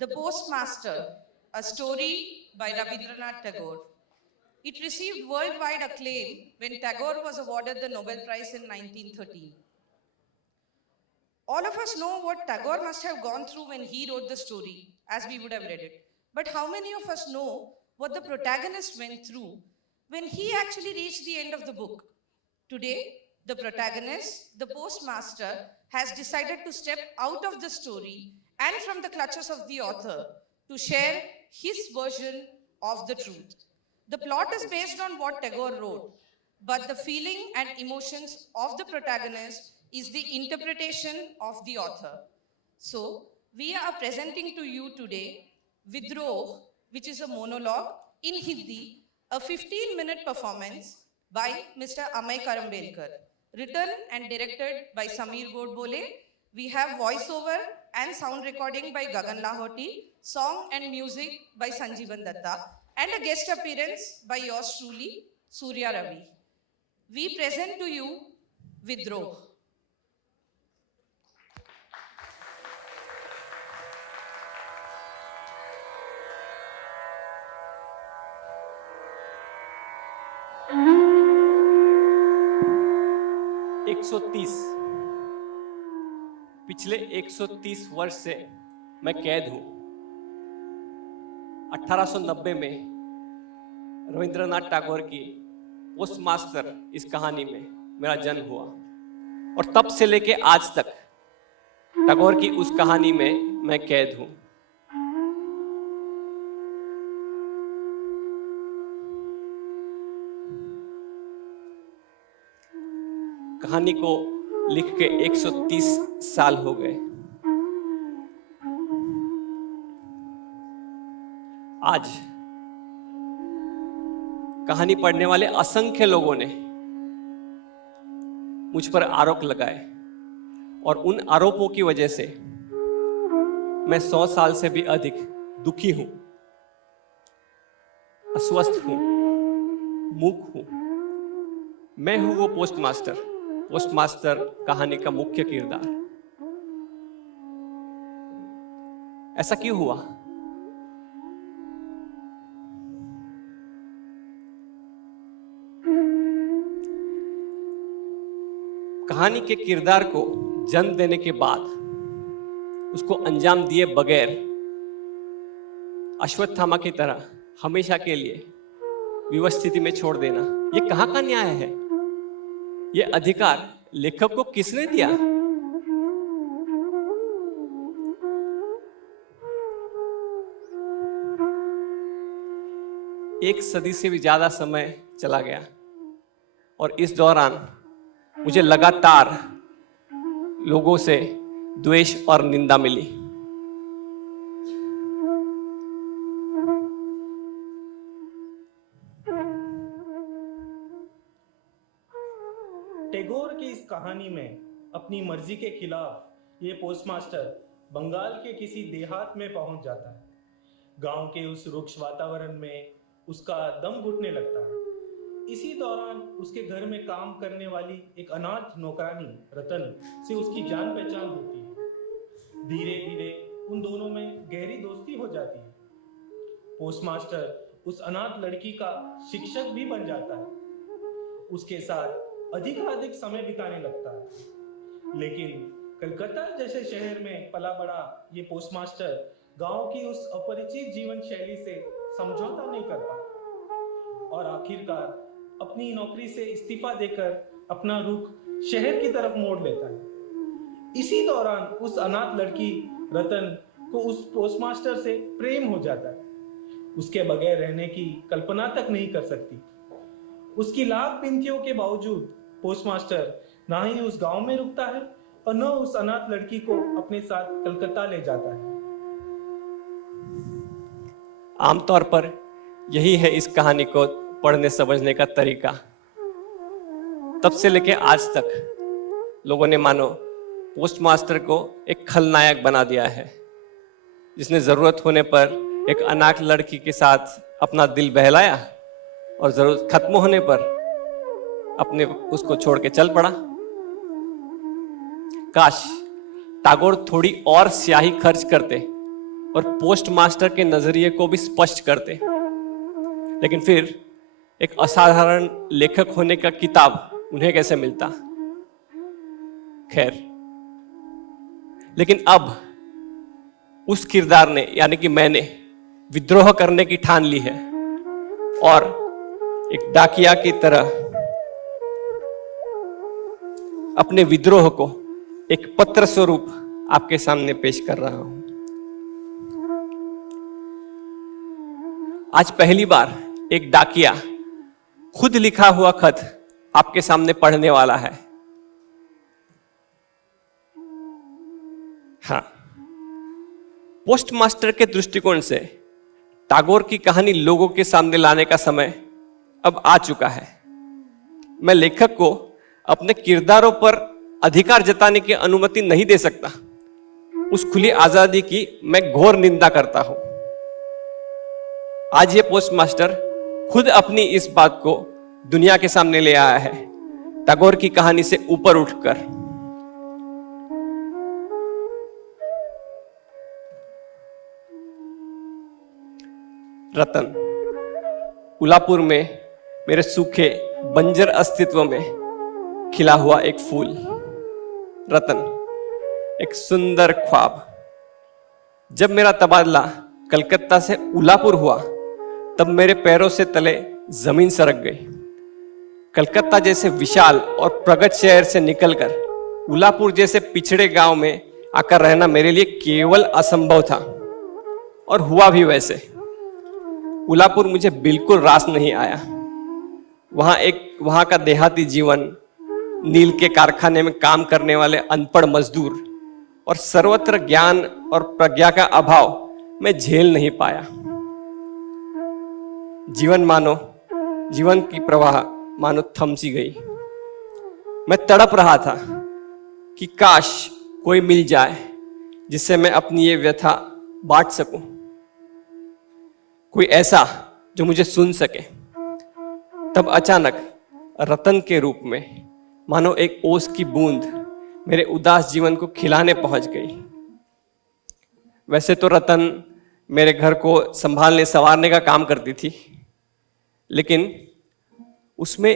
The Postmaster, a story by Rabindranath Tagore. It received worldwide acclaim when Tagore was awarded the Nobel Prize in 1913. All of us know what Tagore must have gone through when he wrote the story, as we would have read it. But how many of us know what the protagonist went through when he actually reached the end of the book? Today, the protagonist, the postmaster, has decided to step out of the story and from the clutches of the author to share his version of the truth. The plot is based on what Tagore wrote, but the feeling and emotions of the protagonist is the interpretation of the author. So, we are presenting to you today Vidroh, which is a monologue in Hindi, a 15-minute performance by Mr. Amay Karambelkar, written and directed by Samir Godbole. We have voiceover and sound recording by Gagan Lahoti, song and music by Sanjeevan Datta, and a guest appearance by yours truly, Surya Ravi. We present to you Vidroh. पिछले 130 वर्ष से मैं कैद हूं। 1890 में रविंद्रनाथ टैगोर की postmaster इस कहानी में मेरा जन्म हुआ और तब से लेके आज तक टैगोर की उस कहानी में मैं कैद हूं। कहानी को लिख के 130 साल हो गए। आज कहानी पढ़ने वाले असंख्य लोगों ने मुझ पर आरोप लगाए और उन आरोपों की वजह से मैं 100 साल से भी अधिक दुखी हूं, अस्वस्थ हूं, मूक हूं। मैं हूं वो पोस्टमास्टर कहानी का मुख्य किरदार। ऐसा क्यों हुआ? कहानी के किरदार को जन्म देने के बाद उसको अंजाम दिए बगैर अश्वत्थामा की तरह हमेशा के लिए विवश स्थिति में छोड़ देना, ये कहां का न्याय है? ये अधिकार लेखक को किसने दिया? एक सदी से भी ज्यादा समय चला गया और इस दौरान मुझे लगातार लोगों से द्वेष और निंदा मिली। टैगोर की इस कहानी में अपनी मर्जी के खिलाफ ये पोस्टमास्टर बंगाल के किसी देहात में पहुंच जाता है। गांव के उस रुक्ष वातावरण में उसका दम घुटने लगता है। इसी दौरान उसके घर में काम करने वाली एक अनाथ नौकरानी रतन से उसकी जान पहचान होती है। धीरे धीरे उन दोनों में गहरी दोस्ती हो जाती है। पोस्टमास्टर उस अनाथ लड़की का शिक्षक भी बन जाता है, उसके साथ अधिक समय बिताने लगता है। लेकिन कलकत्ता जैसे शहर में पला बड़ा ये पोस्टमास्टर गांव की उस अपरिचित जीवन शैली से समझौता नहीं कर पाता और आखिरकार अपनी नौकरी से इस्तीफा देकर अपना रुख शहर की तरफ मोड़ लेता है। इसी दौरान उस अनाथ लड़की रतन को उस पोस्टमास्टर से प्रेम हो जाता है। उसके बगैर रहने की कल्पना तक नहीं कर सकती। उसकी लाख विनतियों के बावजूद पोस्टमास्टर ना ही उस गांव में रुकता है और न उस अनाथ लड़की को अपने साथ कलकत्ता ले जाता है। आमतौर पर यही है इस कहानी को पढ़ने समझने का तरीका। तब से लेके आज तक लोगों ने मानो पोस्टमास्टर को एक खलनायक बना दिया है, जिसने जरूरत होने पर एक अनाथ लड़की के साथ अपना दिल बहलाया और जरूरत खत्म होने पर अपने उसको छोड़ के चल पड़ा। काश टैगोर थोड़ी और स्याही खर्च करते और पोस्ट मास्टर के नजरिए को भी स्पष्ट करते। लेकिन फिर एक असाधारण लेखक होने का किताब उन्हें कैसे मिलता? खैर, लेकिन अब उस किरदार ने, यानी कि मैंने, विद्रोह करने की ठान ली है और एक डाकिया की तरह अपने विद्रोह को एक पत्र स्वरूप आपके सामने पेश कर रहा हूं। आज पहली बार एक डाकिया खुद लिखा हुआ खत आपके सामने पढ़ने वाला है। हाँ, पोस्ट मास्टर के दृष्टिकोण से टैगोर की कहानी लोगों के सामने लाने का समय अब आ चुका है। मैं लेखक को अपने किरदारों पर अधिकार जताने की अनुमति नहीं दे सकता। उस खुली आजादी की मैं घोर निंदा करता हूं। आज ये पोस्ट मास्टर खुद अपनी इस बात को दुनिया के सामने ले आया है, टैगोर की कहानी से ऊपर उठकर। रतन, उलापुर में मेरे सूखे बंजर अस्तित्व में खिला हुआ एक फूल। रतन, एक सुंदर ख्वाब। जब मेरा तबादला कलकत्ता से उलापुर हुआ तब मेरे पैरों से तले जमीन सरक गई। कलकत्ता जैसे विशाल और प्रगत शहर से निकलकर उलापुर जैसे पिछड़े गांव में आकर रहना मेरे लिए केवल असंभव था, और हुआ भी वैसे। उलापुर मुझे बिल्कुल रास नहीं आया। वहां का देहाती जीवन, नील के कारखाने में काम करने वाले अनपढ़ मजदूर और सर्वत्र ज्ञान और प्रज्ञा का अभाव मैं झेल नहीं पाया। जीवन की प्रवाह मानो थम सी गई। मैं तड़प रहा था कि काश कोई मिल जाए जिससे मैं अपनी ये व्यथा बांट सकूं, कोई ऐसा जो मुझे सुन सके। तब अचानक रतन के रूप में मानो एक ओस की बूंद मेरे उदास जीवन को खिलाने पहुंच गई। वैसे तो रतन मेरे घर को संभालने संवारने का काम करती थी, लेकिन उसमें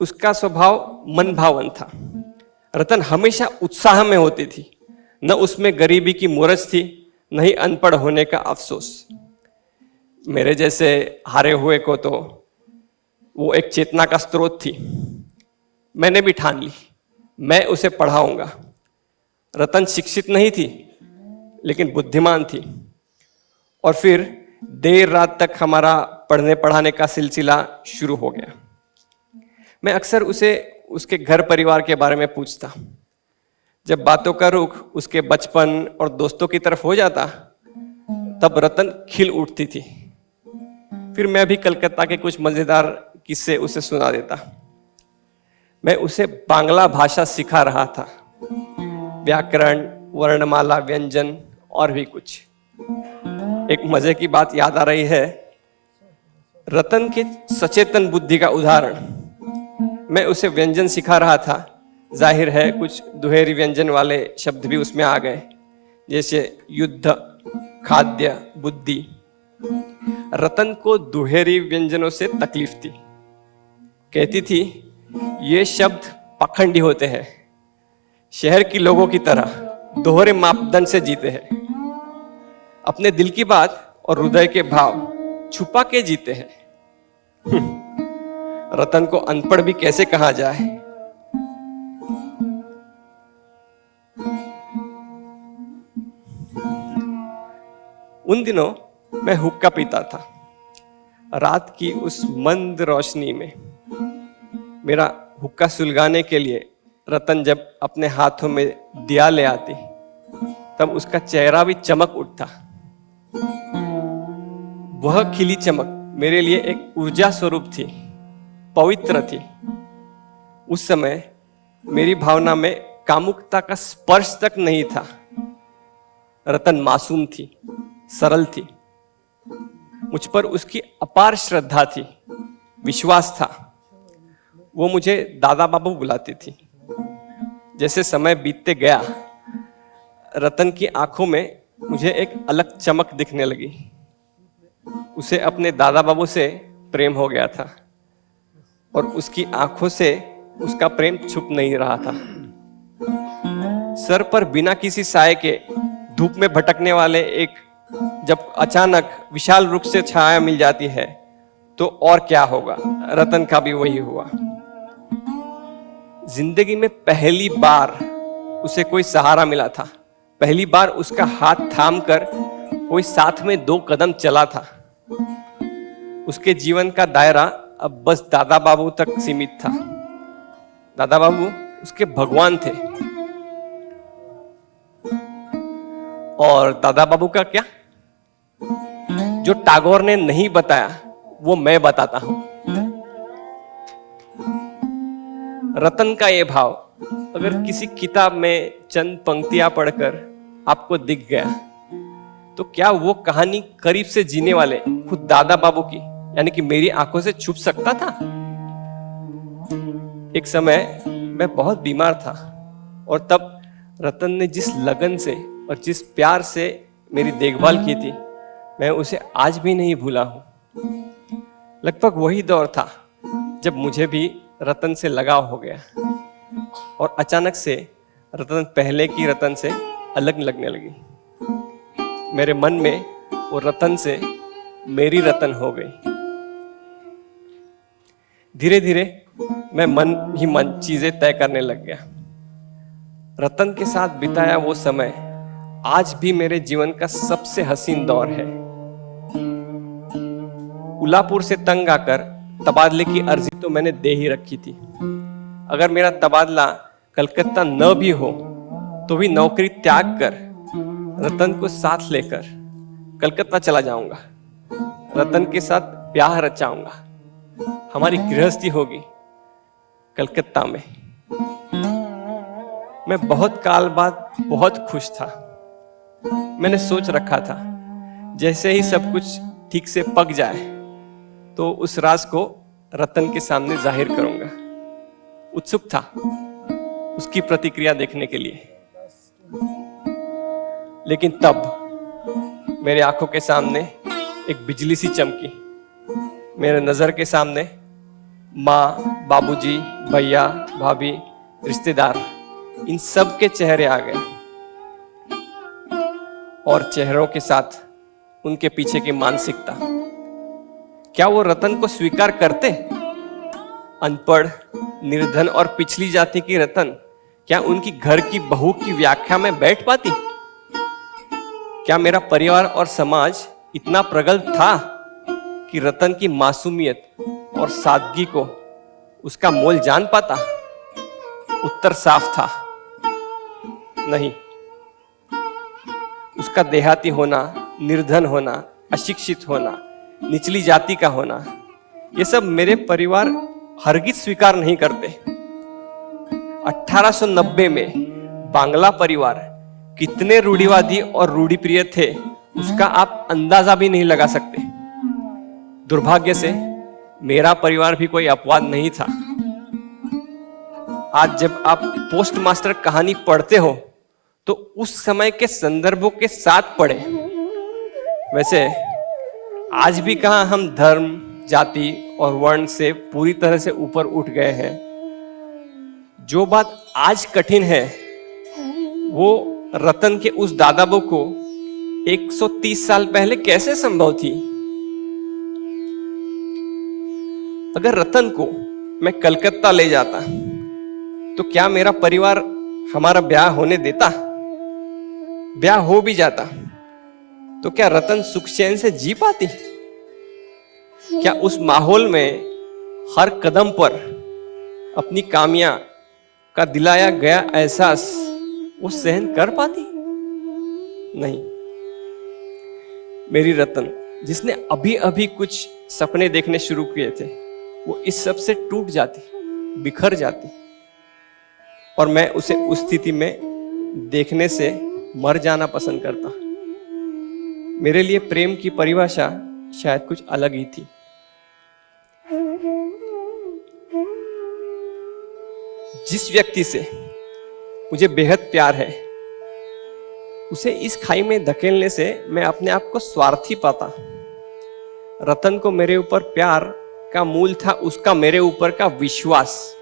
उसका स्वभाव मनभावन था। रतन हमेशा उत्साह में होती थी, न उसमें गरीबी की मोरज थी, न ही अनपढ़ होने का अफसोस। मेरे जैसे हारे हुए को तो वो एक चेतना का स्रोत थी। मैंने भी ठान ली, मैं उसे पढ़ाऊंगा। रतन शिक्षित नहीं थी, लेकिन बुद्धिमान थी। और फिर देर रात तक हमारा पढ़ने पढ़ाने का सिलसिला शुरू हो गया। मैं अक्सर उसे उसके घर परिवार के बारे में पूछता। जब बातों का रुख उसके बचपन और दोस्तों की तरफ हो जाता, तब रतन खिल उठती थी। फिर मैं भी कलकत्ता के कुछ मजेदार किस्से उसे सुना देता। मैं उसे बांग्ला भाषा सिखा रहा था, व्याकरण, वर्णमाला, व्यंजन और भी कुछ। एक मजे की बात याद आ रही है। रतन के सचेतन बुद्धि का उदाहरण, मैं उसे व्यंजन सिखा रहा था। जाहिर है कुछ दुहेरी व्यंजन वाले शब्द भी उसमें आ गए, जैसे युद्ध, खाद्य, बुद्धि। रतन को दुहेरी व्यंजनों से तकलीफ थी। कहती थी ये शब्द पाखंडी होते हैं, शहर के लोगों की तरह दोहरे मापदंड से जीते हैं, अपने दिल की बात और हृदय के भाव छुपा के जीते हैं। रतन को अनपढ़ भी कैसे कहा जाए। उन दिनों मैं हुक्का पीता था। रात की उस मंद रोशनी में मेरा हुक्का सुलगाने के लिए रतन जब अपने हाथों में दिया ले आती, तब उसका चेहरा भी चमक उठता। वह खिली चमक मेरे लिए एक ऊर्जा स्वरूप थी, पवित्र थी। उस समय मेरी भावना में कामुकता का स्पर्श तक नहीं था। रतन मासूम थी, सरल थी। मुझ पर उसकी अपार श्रद्धा थी, विश्वास था। वो मुझे दादा बाबू बुलाती थी। जैसे समय बीतते गया, रतन की आंखों में मुझे एक अलग चमक दिखने लगी। उसे अपने दादा बाबू से प्रेम हो गया था और उसकी आंखों से उसका प्रेम छुप नहीं रहा था। सर पर बिना किसी साए के धूप में भटकने वाले एक जब अचानक विशाल वृक्ष से छाया मिल जाती है तो और क्या होगा। रतन का भी वही हुआ। जिंदगी में पहली बार उसे कोई सहारा मिला था। पहली बार उसका हाथ थाम कर कोई साथ में 2 कदम चला था। उसके जीवन का दायरा अब बस दादा बाबू तक सीमित था। दादा बाबू उसके भगवान थे। और दादा बाबू का क्या, जो टैगोर ने नहीं बताया वो मैं बताता हूं। रतन का ये भाव अगर किसी किताब में चंद पंक्तियां पढ़कर आपको दिख गया तो क्या वो कहानी करीब से जीने वाले खुद दादा बाबू की यानी कि मेरी आंखों से छुप सकता था। एक समय मैं बहुत बीमार था और तब रतन ने जिस लगन से और जिस प्यार से मेरी देखभाल की थी मैं उसे आज भी नहीं भूला हूं। लगभग वही दौर था जब मुझे भी रतन से लगाव हो गया और अचानक से रतन पहले की रतन से अलग लगने लगी। मेरे मन में वो रतन से मेरी रतन हो गई। धीरे धीरे मैं मन ही मन चीजें तय करने लग गया। रतन के साथ बिताया वो समय आज भी मेरे जीवन का सबसे हसीन दौर है। उलापुर से तंग आकर तबादले की अर्जी तो मैंने दे ही रखी थी। अगर मेरा तबादला कलकत्ता न भी हो तो भी नौकरी त्याग कर रतन को साथ लेकर कलकत्ता चला जाऊंगा। रतन के साथ ब्याह रचाऊंगा। हमारी गृहस्थी होगी कलकत्ता में। मैं बहुत काल बाद बहुत खुश था। मैंने सोच रखा था जैसे ही सब कुछ ठीक से पक जाए तो उस राज को रतन के सामने जाहिर करूंगा। उत्सुक था उसकी प्रतिक्रिया देखने के लिए। लेकिन तब मेरे आंखों के सामने एक बिजली सी चमकी। मेरे नजर के सामने माँ, बाबूजी, भैया, भाभी, रिश्तेदार इन सब के चेहरे आ गए और चेहरों के साथ उनके पीछे की मानसिकता। क्या वो रतन को स्वीकार करते? अनपढ़, निर्धन और पिछली जाति की रतन क्या उनकी घर की बहू की व्याख्या में बैठ पाती? क्या मेरा परिवार और समाज इतना प्रगल्भ था कि रतन की मासूमियत और सादगी को उसका मोल जान पाता? उत्तर साफ था, नहीं। उसका देहाती होना, निर्धन होना, अशिक्षित होना, निचली जाति का होना, ये सब मेरे परिवार हरगिज स्वीकार नहीं करते। 1890 में बांग्ला परिवार कितने रूढ़िवादी और रूढ़िप्रिय थे उसका आप अंदाजा भी नहीं लगा सकते। दुर्भाग्य से मेरा परिवार भी कोई अपवाद नहीं था। आज जब आप पोस्ट मास्टर कहानी पढ़ते हो तो उस समय के संदर्भों के साथ पढ़े। वैसे आज भी कहां हम धर्म, जाति और वर्ण से पूरी तरह से ऊपर उठ गए हैं। जो बात आज कठिन है वो रतन के उस दादाबू को 130 साल पहले कैसे संभव थी। अगर रतन को मैं कलकत्ता ले जाता तो क्या मेरा परिवार हमारा ब्याह होने देता? ब्याह हो भी जाता तो क्या रतन सुख चैन से जी पाती? क्या उस माहौल में हर कदम पर अपनी कामियां का दिलाया गया एहसास वो सहन कर पाती? नहीं। मेरी रतन जिसने अभी अभी कुछ सपने देखने शुरू किए थे वो इस सब से टूट जाती, बिखर जाती और मैं उसे उस स्थिति में देखने से मर जाना पसंद करता। मेरे लिए प्रेम की परिभाषा शायद कुछ अलग ही थी। जिस व्यक्ति से मुझे बेहद प्यार है उसे इस खाई में धकेलने से मैं अपने आप को स्वार्थी पाता। रतन को मेरे ऊपर प्यार का मूल था उसका मेरे ऊपर का विश्वास।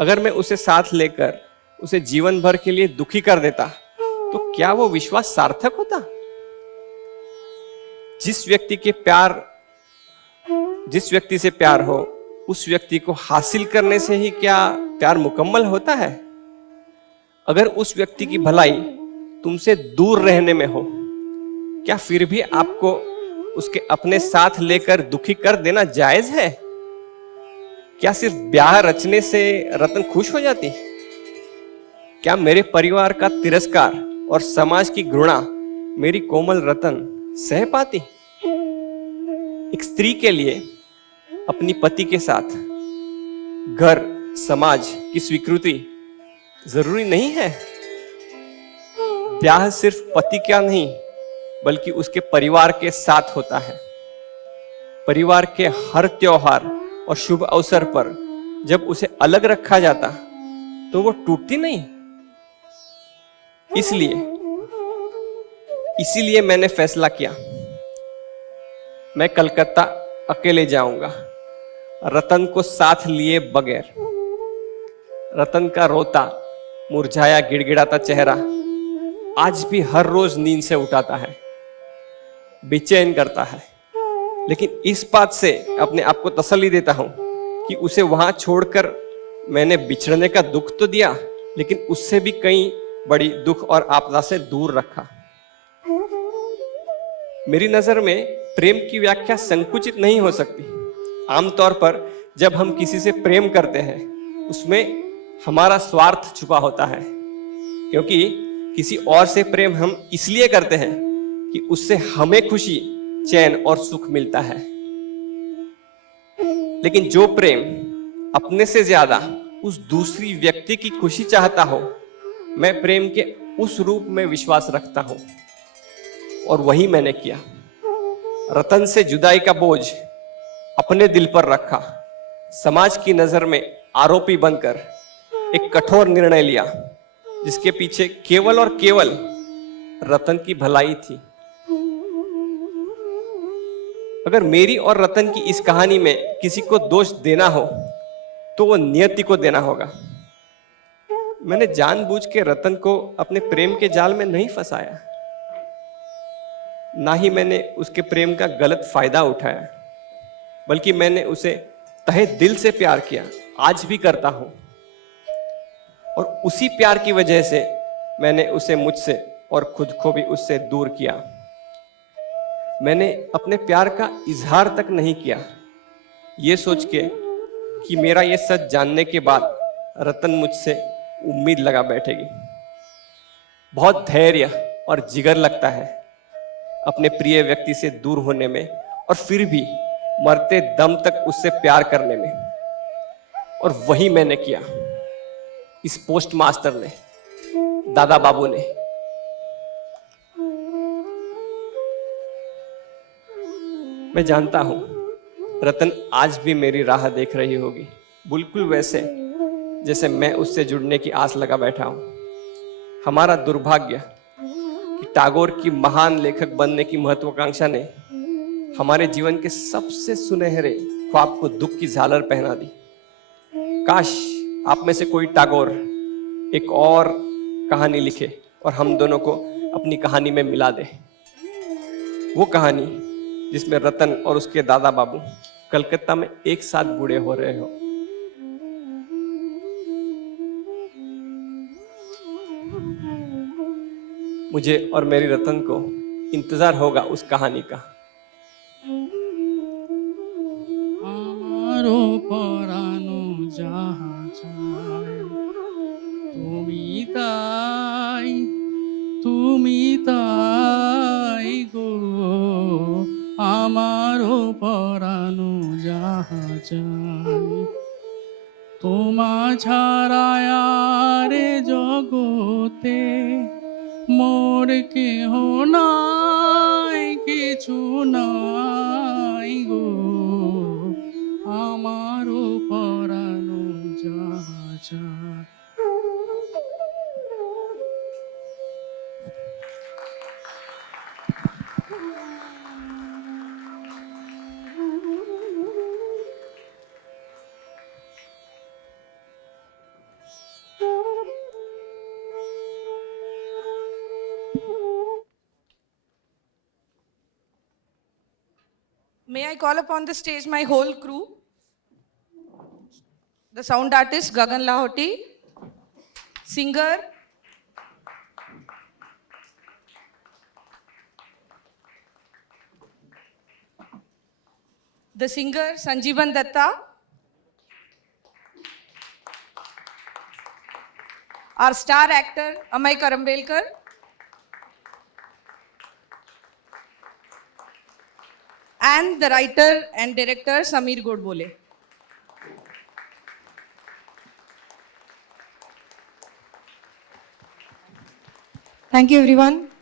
अगर मैं उसे साथ लेकर उसे जीवन भर के लिए दुखी कर देता तो क्या वो विश्वास सार्थक होता? जिस व्यक्ति से प्यार हो उस व्यक्ति को हासिल करने से ही क्या प्यार मुकम्मल होता है? अगर उस व्यक्ति की भलाई तुमसे दूर रहने में हो, क्या फिर भी आपको उसके अपने साथ लेकर दुखी कर देना जायज है? क्या सिर्फ ब्याह रचने से रतन खुश हो जाती? क्या मेरे परिवार का तिरस्कार और समाज की घृणा मेरी कोमल रतन सह पाती? एक स्त्री के लिए अपनी पति के साथ घर समाज की स्वीकृति जरूरी नहीं है। ब्याह सिर्फ पति का नहीं बल्कि उसके परिवार के साथ होता है। परिवार के हर त्योहार और शुभ अवसर पर जब उसे अलग रखा जाता तो वो टूटती नहीं। इसीलिए मैंने फैसला किया, मैं कलकत्ता अकेले जाऊंगा, रतन को साथ लिए बगैर। रतन का रोता मुरझाया गिड़गिड़ाता चेहरा आज भी हर रोज नींद से उठाता है, बेचैन करता है। लेकिन इस बात से अपने आप को तसल्ली देता हूं कि उसे वहां छोड़कर मैंने बिछड़ने का दुख तो दिया, लेकिन उससे भी कई बड़ी दुख और आपदा से दूर रखा। मेरी नजर में प्रेम की व्याख्या संकुचित नहीं हो सकती। आमतौर पर जब हम किसी से प्रेम करते हैं उसमें हमारा स्वार्थ छुपा होता है, क्योंकि किसी और से प्रेम हम इसलिए करते हैं कि उससे हमें खुशी, चैन और सुख मिलता है। लेकिन जो प्रेम अपने से ज्यादा उस दूसरी व्यक्ति की खुशी चाहता हो, मैं प्रेम के उस रूप में विश्वास रखता हूं। और वही मैंने किया। रतन से जुदाई का बोझ अपने दिल पर रखा, समाज की नजर में आरोपी बनकर एक कठोर निर्णय लिया जिसके पीछे केवल और केवल रतन की भलाई थी। अगर मेरी और रतन की इस कहानी में किसी को दोष देना हो तो वो नियति को देना होगा। मैंने जानबूझ के रतन को अपने प्रेम के जाल में नहीं फंसाया, ना ही मैंने उसके प्रेम का गलत फायदा उठाया, बल्कि मैंने उसे तहे दिल से प्यार किया, आज भी करता हूं। और उसी प्यार की वजह से मैंने उसे मुझसे और खुद को भी उससे दूर किया। मैंने अपने प्यार का इजहार तक नहीं किया, ये सोच के कि मेरा ये सच जानने के बाद रतन मुझसे उम्मीद लगा बैठेगी। बहुत धैर्य और जिगर लगता है अपने प्रिय व्यक्ति से दूर होने में, और फिर भी मरते दम तक उससे प्यार करने में। और वही मैंने किया। इस पोस्ट मास्टर ने, दादा बाबू ने। मैं जानता हूं रतन आज भी मेरी राह देख रही होगी, बिल्कुल वैसे जैसे मैं उससे जुड़ने की आस लगा बैठा हूं। हमारा दुर्भाग्य कि टैगोर की महान लेखक बनने की महत्वाकांक्षा ने हमारे जीवन के सबसे सुनहरे ख्वाब को दुख की झालर पहना दी। काश आप में से कोई टैगोर एक और कहानी लिखे और हम दोनों को अपनी कहानी में मिला दे। वो कहानी जिसमें रतन और उसके दादा बाबू कलकत्ता में एक साथ बूढ़े हो रहे हो। मुझे और मेरी रतन को इंतजार होगा उस कहानी का। আমারও পরানো যাহা চায় তুমি তাই গো, আমারও পরানো যাহা চায় তোমা ছাড়া আর এ জগতে মোর কেহ নাই, কিছু নাই গো, আমারও পরানো যাহা চায়। May I call upon the stage my whole crew? The sound artist Gagan Lahoti, singer Sanjeevan Datta, our star actor Amay Karambelkar, and the writer and director Sameer Godbole. Thank you, everyone.